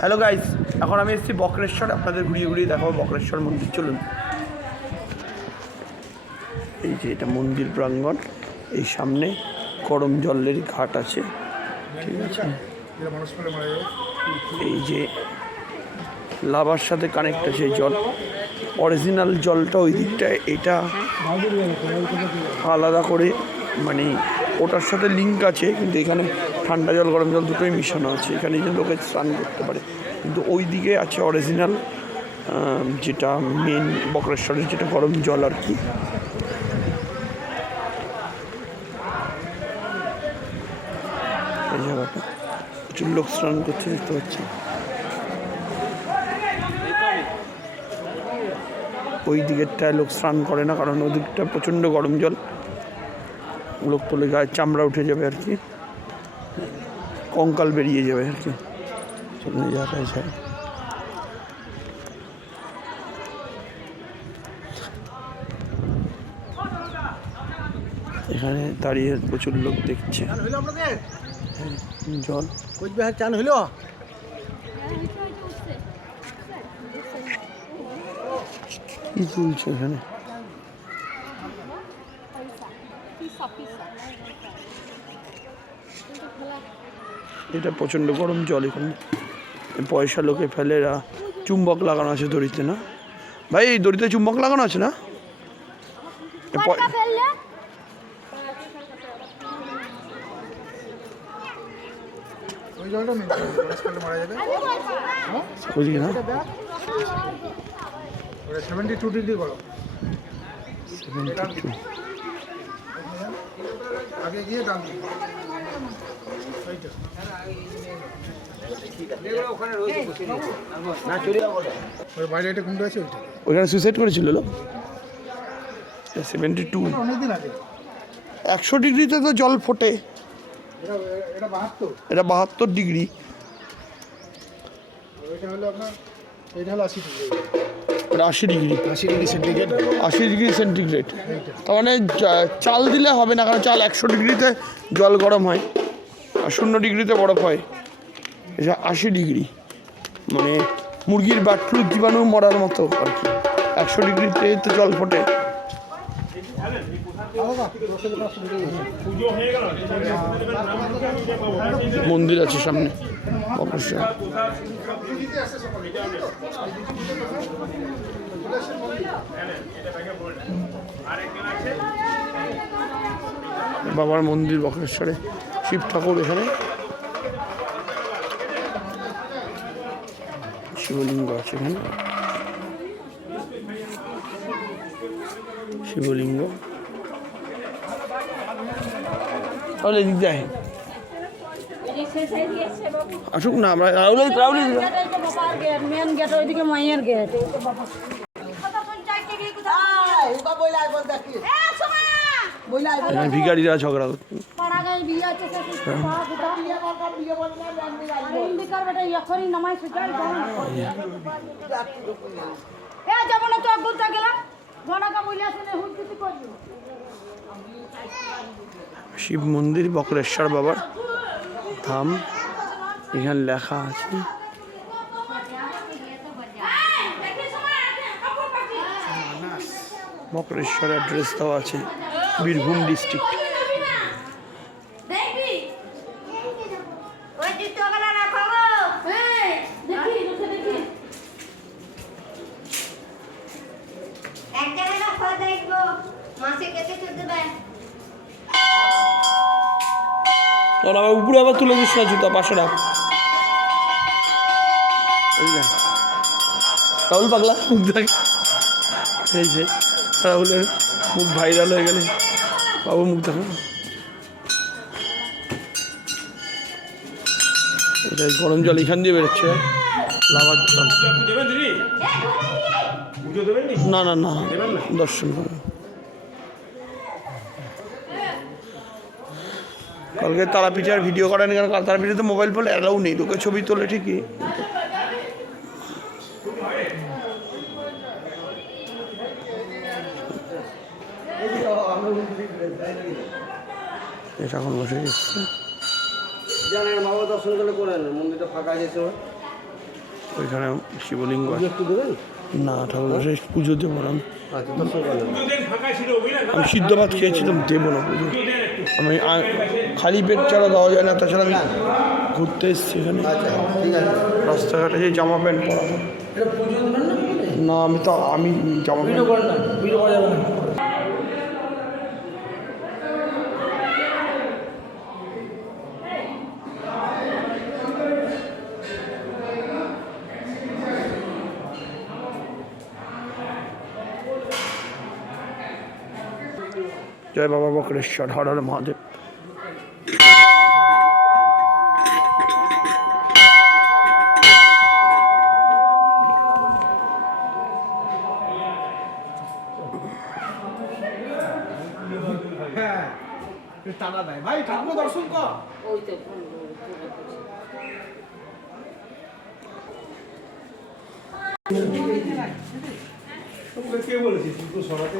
Hello guys, এখন আমি এসেছি বক্রেশ্বর। আপনাদের ঘুরিয়ে ঘুরিয়ে দেখাবো বক্রেশ্বর মন্দির। চলুন। এই যে এটা মন্দির প্রাঙ্গণ, এই সামনে গরম জলের ঘাট আছে, ঠিক আছে। এই যে লাভার সাথে কানেক্ট আছে জল, অরিজিনাল জলটা ওই দিকটায়, এটা আলাদা করে মানে ওটার সাথে লিঙ্ক আছে, কিন্তু এখানে ঠান্ডা জল গরম জল দুটোই মিশানো আছে। এখানে যে লোকে স্নান করতে পারে, কিন্তু ওই দিকে আছে অরিজিনাল যেটা মেন বক্রেশ্বরের যেটা গরম জল আর কি। এই জায়গাটা প্রচুর লোক স্নান করছে, দেখতে পাচ্ছি। ওই দিকেরটায় লোক স্নান করে না, কারণ ওই দিকটা প্রচণ্ড গরম জল, লোক তোলে গায়ে চামড়া উঠে যাবে আর কি, কঙ্কাল বেরিয়ে যাবে আর কি। চলুন যাতায়াত যায়। এখানে দাঁড়িয়ে প্রচুর লোক দেখছে জল। কোচবিহার চান হইল? কি চলছে এখানে? এটা প্রচণ্ড গরম জল। এখানে পয়সা লোকে ফেলে, চুম্বক লাগানো আছে দড়িতে, না ভাই? এই দড়িতে চুম্বক লাগানো আছে না? ওই জলটা মারা যাবে। বুঝলি না? 72 ডিগ্রি গরম। আগে গিয়ে ডান বাইরে একটা কুন্ড আছে, ওইখানে সুইসাইড করেছিল লোক। 72 অনেকদিন আগে। 100 ডিগ্রিতে তো জল ফোটে। এটা 72 ডিগ্রি। এটা হলো আপনার, এটা হলো 80 degree. 80 degree, 80 degree centigrade. 80 degree centigrade. তার মানে চাল দিলে হবে না, কারণ চাল 100 ডিগ্রিতে জল গরম হয় আর 0 ডিগ্রিতে বরফ হয়। এটা 80 ডিগ্রি, মানে মুরগির বার্ড ফ্লু জীবাণু মরার মতো আর কি। 100 ডিগ্রিতে তো জল ফোটে। মন্দির আছে সামনে অবশ্যই। বাবার মন্দির বক্রেশ্বরে, শিব ঠাকুর এখানে, শিবলিঙ্গ আছে এখানে, শিবলিঙ্গ। তাহলে এদিক যায় আসুক না, আমরা মেন গেট ওইদিকে মাইয়ের গেট। ভিখারিরা ঝগড়া করছে। শিব মন্দির বক্রেশ্বর বাবার ধাম, এখানে লেখা আছে। বক্রেশ্বর অ্যাড্রেস দেওয়া আছে, বীরভূম ডিস্ট্রিক্ট। উপরে আবার তুলে দিস না, জুতা পাশে রাখ। রাহুল পাগলা মুখ দেখ। এই যে রাহুলের মুখ ভাইরাল হয়ে গেলে, বাবু মুখ দেখো। এটা গরম জল এখান দিয়ে বেরোচ্ছে, লাভার জল। না না না, দর্শন করো। কালকে তারাপীঠে আর ভিডিও করেন কেন? কাল তারাপীঠে তো মোবাইল ফোন অ্যালাউ নেই, লোকে ছবি তোলে ঠিকই। এটা এখন বসে এসছে। জানেন বাবা, দর্শন করে করেন, মন্দিরটা ফাঁকা আছে। ওইখানে শিবলিঙ্গ আছে। একটু দেবেন? না ঠাকুর মশাই পুজো দেবো না আমি। আচ্ছা, দর্শক বলেন। আমি সিদ্ধ ভাত খেয়েছিলাম, দেবো না পুজো। আমি খালি পেট ছাড়া দেওয়া যায় না, তাছাড়া আমি ঘুরতে এসেছি এখানে, আচ্ছা, ঠিক আছে। রাস্তাঘাটে যে জামা প্যান্ট পরাবো না, আমি জামা প্যান্ট জয় বাবা বক্রেশ্বর, হর হর মহাদেব। টানা দেয় ভাই, ঠাকুর দর্শন কর। ওই তো কে বলেছিস তুই তো সরাতে?